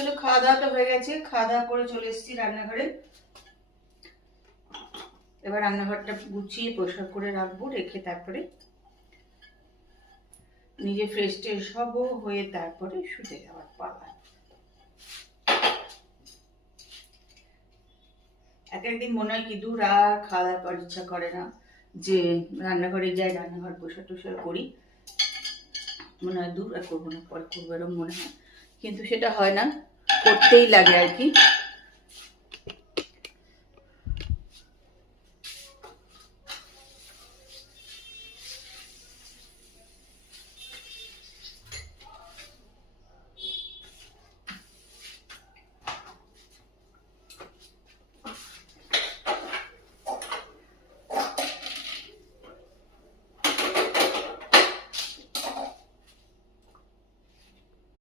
চলো, খাওয়া দাওয়াটা হয়ে গেছে, খাওয়া দাওয়া করে চলে এসেছি রান্নাঘরে। এবার রান্নাঘরটা গুছিয়ে পরিষ্কার করে রাখবো, রেখে তারপরে নিজে ফ্রেশ ট্রেশ হবো, হয়ে তারপরে শুতে যাওয়ার পালা। এক একদিন মনে হয় কি দূর, আর খাওয়া দাওয়ার পর ইচ্ছা করে না যে রান্নাঘরে যাই, রান্নাঘর পোষা টোষা করি, মনে হয় দূর আর করবো না, পরে করবো এরকম মনে হয়, কিন্তু সেটা হয় না, করতেই লাগে আর কি।